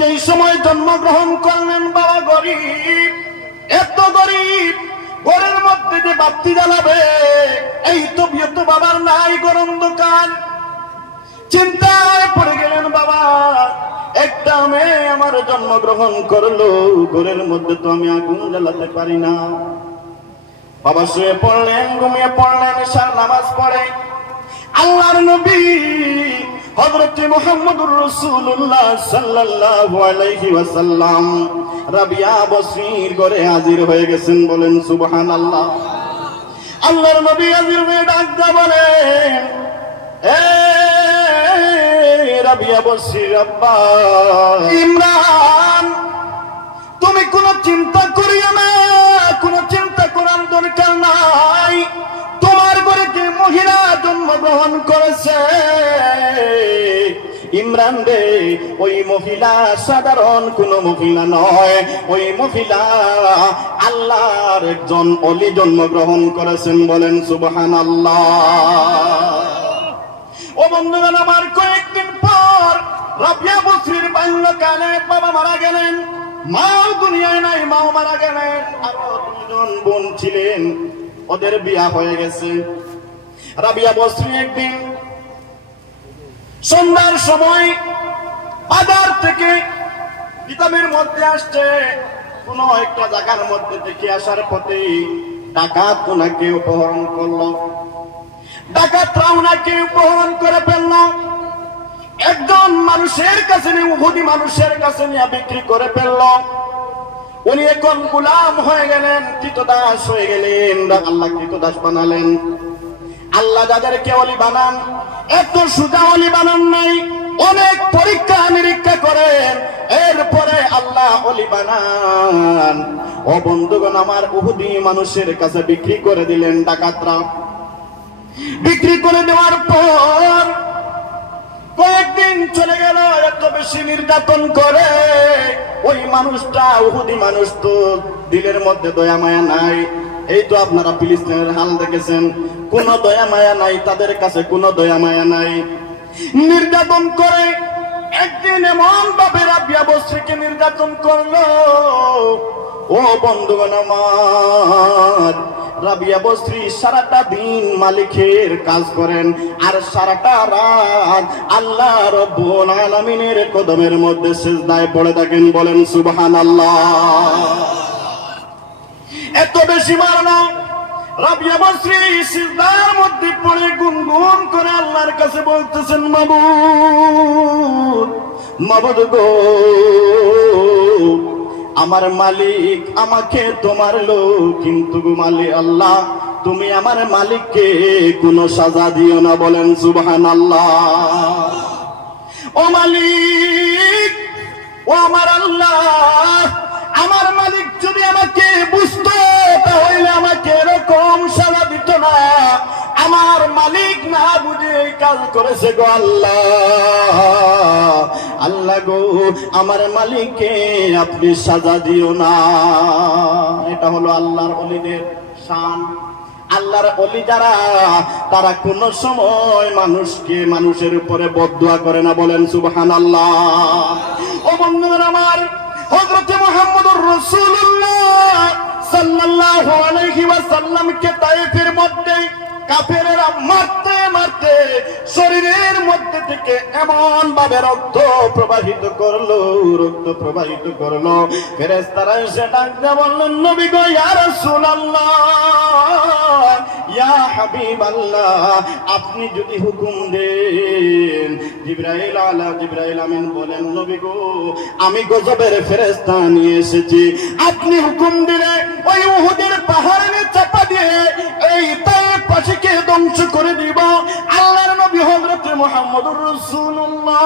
যেই সময় জন্মগ্রহণ করলেন বাবা গরিব, এত গরিব, ঘরের মধ্যে যে বাতি জ্বালাবে এই তো বাবার নাই, গরম দোকান। চিন্তায় পড়ে গেলেন বাবা, একটা মেয়ে আমার জন্মগ্রহণ করলো, ঘরের মধ্যে তো আমি আগুন জ্বালাতে পারি না। বাবা শুয়ে পড়লেন, ঘুমিয়ে পড়লেন, এশার নামাজ পড়ে আল্লাহর নবী হযরত মুহাম্মদুর রাসূলুল্লাহ সাল্লাল্লাহু আলাইহি ওয়াসাল্লাম রাবিয়া বসরির ঘরে হাজির হয়ে গেছেন। বলেন সুবহানাল্লাহ। আল্লাহর নবী হাজির হয়ে ডাক দিয়ে বলেন, এ রাবিয়া বসরির আব্বা ইমরান, তুমি কোনো চিন্তা করিও না, কোনো চিন্তা করার দরকার নাই। তোমার ঘরে যে মহিলা জন্মগ্রহণ করেছে ইমরান রে, ওই মহিলা সাধারণ কোন মহিলা নয়, ওই মহিলা আল্লাহর একজন ওলি জন্মগ্রহণ করেছেন। বলেন সুবহানাল্লাহ। ও বন্ধুগণ আমার, কয়েকদিন পর রাবিয়া বসরির বাল্যকালে বাবা মারা গেলেন, মাও দুনিয়ায় নাই, মাও মারা গেলেন। আরো দুজন বোন ছিলেন, ওদের বিয়া হয়ে গেছে। রাবিয়া বসরি একদিন সন্ধ্যার সময় বাজার থেকে কিতাবের মধ্যে আসছে, কোন একটা জায়গার মধ্যে থেকে আসার পথে ডাকাত ওনাকে অপহরণ করলো। ডাকাতরা ওনাকে অপহরণ করে ফেলল, একজন মানুষের কাছে নিয়ে, ইহুদি মানুষের কাছে নিয়ে বিক্রি করে ফেলল। উনি এখন গোলাম হয়ে গেলেন, কৃতদাস হয়ে গেলেন। আল্লাহ কৃতদাস বানালেন। আল্লাহ যাদেরকে ওলি বানান, এত সোজা ওলি বানান নাই, অনেক পরীক্ষা নিরীক্ষা করেন, এরপরে আল্লাহ ওলি বানান। ও বন্ধুগণ আমার, ইহুদি মানুষের কাছে বিক্রি করে দিলেন ডাকাতরা। বিক্রি করে দেওয়ার পর কয়েকদিন চলে গেল, এত বেশি নির্যাতন করে ওই মানুষটা, ইহুদি মানুষ তো দিলের মধ্যে দয়া মায়া নাই। এই তো আপনারা ফিলিস্তিনের হাল দেখেছেন, কোন দয়া মায়া নাই, তাদের কাছে কোন দয়া মায়া নাই। নির্যাতন করে একদিন এমন ভাবে রাবিয়া বসরিকে নির্যাতন করলো, ও বন্ধুগণ আমার, রাবিয়া বসরি সারাটা দিন মালিকের কাজ করেন আর সারাটা রাত আল্লাহ রব্বুল আলামিনের কদমের মধ্যে সিজদায় পড়ে থাকেন। বলেন সুবহানাল্লাহ। এত বেশি মারনা, রাবিয়া বসরি সিজদার মধ্যে পড়ে গুনগুন করে আল্লাহর কাছে বলতেছেন, মাবুদ, মাবুদ গো, আমার মালিক আমাকে তো মারলো, কিন্তু মালিক আল্লাহ তুমি আমার মালিককে কোনো সাজা দিও না। বলেন সুবহানাল্লাহ। ও মালিক, ও আমার আল্লাহ, আমার মালিক যদি আমাকে বুঝতো তাহলে আমাকে এরকম সাজা দিত না। আমার মালিক না বুঝে এই কাজ করেছে গো আল্লাহ। আল্লাহ গো, আমার মালিককে আপনি সাজা দিও না। এটা হলো আল্লাহর ওলিদের শান। আল্লাহর ওলি যারা, তারা কোন সময় মানুষের উপরে বদদুয়া করে না। বলেন সুবহানাল্লাহ। ও বন্ধুরা আমার, হযরত মুহাম্মদুর রাসূলুল্লাহ সাল্লাল্লাহু আলাইহি ওয়াসাল্লামকে তায়েফের মধ্যে কাফেররা মারতে মারতে শরীরের মধ্যে থেকে এমন ভাবে রক্ত প্রবাহিত করলো, ফেরেশতারা এসে ডাক দিয়ে বললেন, নবী গো, ইয়া রাসূলুল্লাহ, ইয়া হাবিবাল্লাহ, আপনি যদি হুকুম দেন। জিবরাইল আমিন বলেন, নবী গো, আমি গজবের ফেরেশতা নিয়ে এসেছি, আপনি হুকুম দিলে ওই উহুদের পাহাড়ে চাপা দিয়ে এই তায়েফবাসীকে ধ্বংস করে দিব। আল্লাহর নবী হযরত মুহাম্মদুর রাসূলুল্লাহ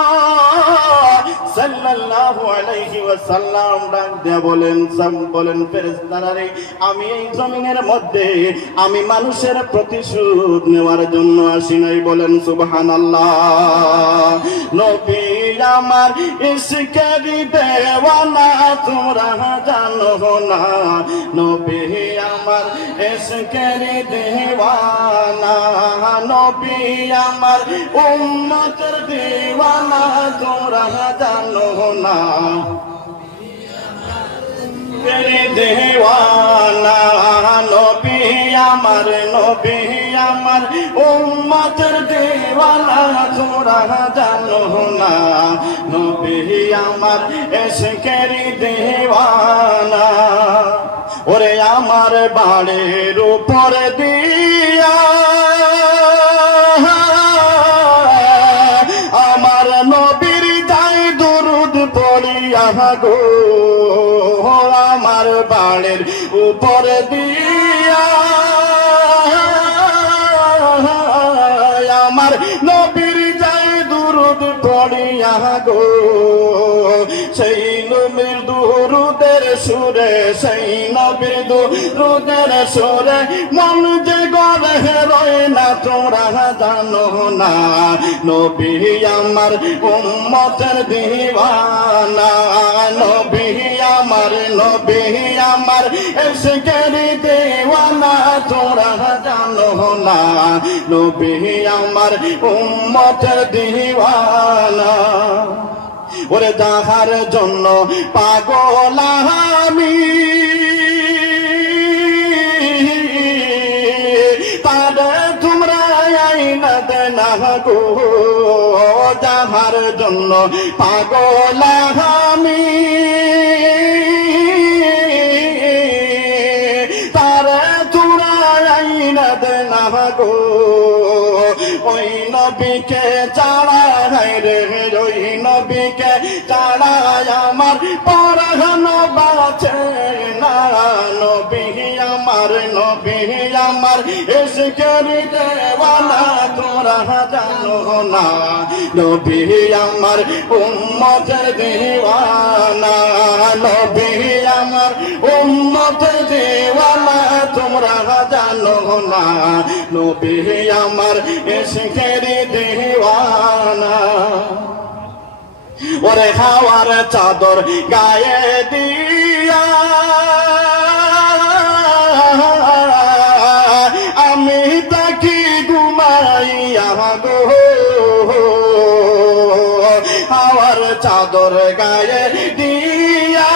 সাল্লাল্লাহু আলাইহি ওয়াসাল্লাম ডাক দিয়ে বলেন, ফেরেশতারা রে, আমি এই জমিনের মধ্যে আমি মানুষের প্রতিশোধ নেওয়ার জন্য আসি নাই। বলেন সুবহানাল্লাহ। নবী আমার ইশকের দেওয়ানা তোমরা জানো না, নবী আমার ইশকের দিওয়ানা, নবী আমার উম্মতের দিওয়ানা, তোমরা জানো না দেওয়ানা, নবী আমার উম্মতের দেওয়ানা, তোমরা জানো না নবী আমার ইশকের দেওয়ানা। ওরে আমার বাড়ির উপর দিয়া আমার নবীর যাই দুরুদ পড়িয়া গো, আমার বাড়ির উপর দিয়া আমার নবীর যাই দুরুদ পড়িয়া গো, সেই নবীর দুরুদের সুরে, সেই নবীর দুরুদের সুরে মন যে গড়ে রয় না, তোমরা জানো না নবী আমার উম্মতের দিওয়ানা, নবী আমার ইশকের দিওয়ানা, তোমরা জানো না নবী আমার উম্মতের দিওয়ানা। ওরে যাহার জন্য পাগল আমি তারে তোমরা আইনা দেনা গো, যাহার জন্য পাগল আমি তারে তোমরা আইনা দেনা গো, ওই নবীকে চাড়াই রে, ওই নবীকে চাড়াই আমার পরাণ বাঁচে না, নবী আমার ইশকের দেওয়ানা, তোমরা জানো না নবী আমার উম্মতের দিওয়ানা, নবী আমার উম্মতের দিওয়ানা, তোমরা জানো না নবী আমার ইশকের দিওয়ানা। ওরে হাওয়ার চাদর গায়ে দিয়া আমি তাকি ঘুমাইয়া গো, হাওয়ার চাদর গায়ে দিয়া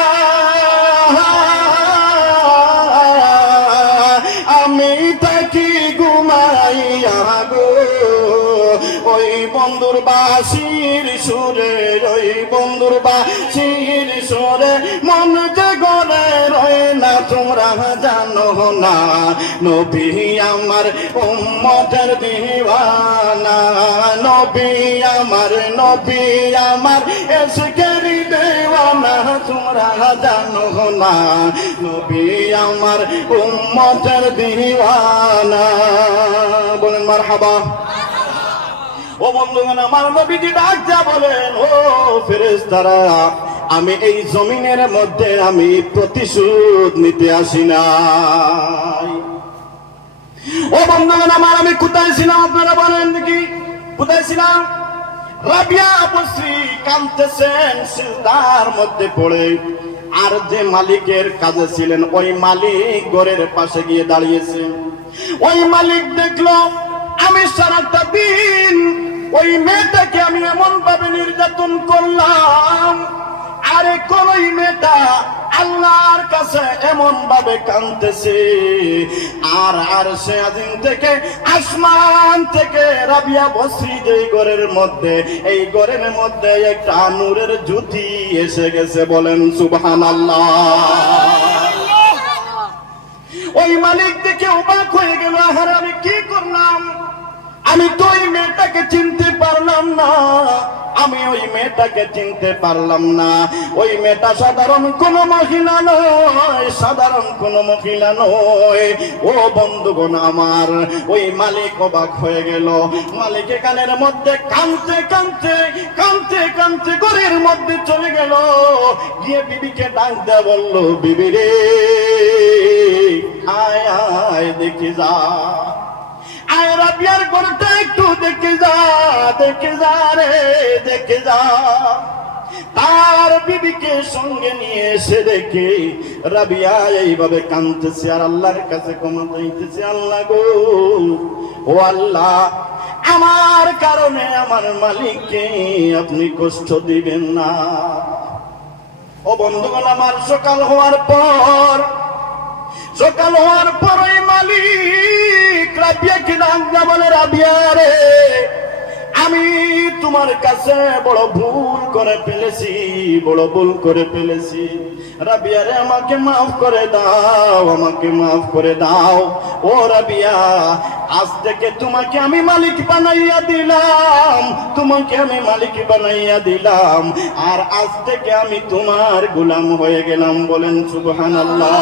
আমি তাকি ঘুমাইয়া গো, ওই বন্ধুর বাঁশির সুরে, ওই বন্ধুর বাঁশির সুরে মন যে গড়ে রয় না, তোমরা জানো না নবী আমার উম্মতের দিওয়ানা, নবী আমার ইশকের দিওয়ানা, তোমরা জানো না নবী আমার উম্মতের দিওয়ানা। বলেন মারহাবা। ও বন্ধুগণ, আমার নবীজি ডাক যা বলেন, ও ফেরেশতারা, আমি এই জমিনের মধ্যে আমি প্রতিশোধ নিতে আসি নাই। ও বন্ধুগণ আমার, আমি কোথায় ছিলাম আপনারা বলেন দেখি, কোথায় ছিলাম? রাবিয়া বসরি কাঁদতেছেন সিজদার মধ্যে পড়ে, আর যে মালিকের কাজে ছিলেন ওই মালিক ঘরের পাশে গিয়ে দাঁড়িয়েছে। ওই মালিক দেখলো আমি সারাটা দিন ওই মেয়েটাকে আমি এমন ভাবে নির্যাতন করলাম, আরে কোন মেয়েটা আল্লাহর কাছে এমন ভাবে কাঁদতেছে, আর সে আদিন থেকে আসমান থেকে রাবিয়া বসরি যে ঘরের মধ্যে, এই ঘরের মধ্যে একটা নূরের জ্যোতি এসে গেছে। বলেন সুবহানাল্লাহ। ওই মালিক দেখে অবাক হয়ে গেল, আহারে আমি কি করলাম, আমি তো ওই মেয়েটাকে চিনতে পারলাম না, আমি ওই মেয়েটাকে চিনতে পারলাম না। ওই মেয়েটা সাধারণ কোনো মহিলা নয়, সাধারণ কোনো মহিলা নয়। ও বন্ধুগণ আমার, ওই মালিক অবাক হয়ে গেল। মালিক কানের মধ্যে কাঁদতে কাঁদতে কাঁদতে কাঁদতে ঘরের মধ্যে চলে গেল, গিয়ে বিবিকে ডাক দেয়া বললো, বিবি রে আয় আয় দেখে যা, আয় রাবিয়ার ঘরটা একটু দেখে যা, দেখে যা রে দেখে যা। তার বিবিকে মালিককে সঙ্গে নিয়ে এসে দেখে রাবিয়া এইভাবে কাঁদতেছে আর আল্লাহর কাছে ক্ষমা চাইতেছে, আল্লাহ গো, ও আল্লাহ, আমার কারণে আমার মালিককে আপনি কষ্ট দিবেন না। ও বন্ধুগণ, আমার সকাল হওয়ার পর ওই মালিক রাবিয়াকে ডাক দিয়া বলে, রাবিয়া রে, আমি তোমার কাছে বড় ভুল করে ফেলেছি, রাবিয়া রে, আমাকে মাফ করে দাও। ও রাবিয়া, আজ থেকে তোমাকে আমি মালিক বানাইয়া দিলাম, আর আজ থেকে আমি তোমার গোলাম হয়ে গেলাম। বলেন সুবহানাল্লাহ।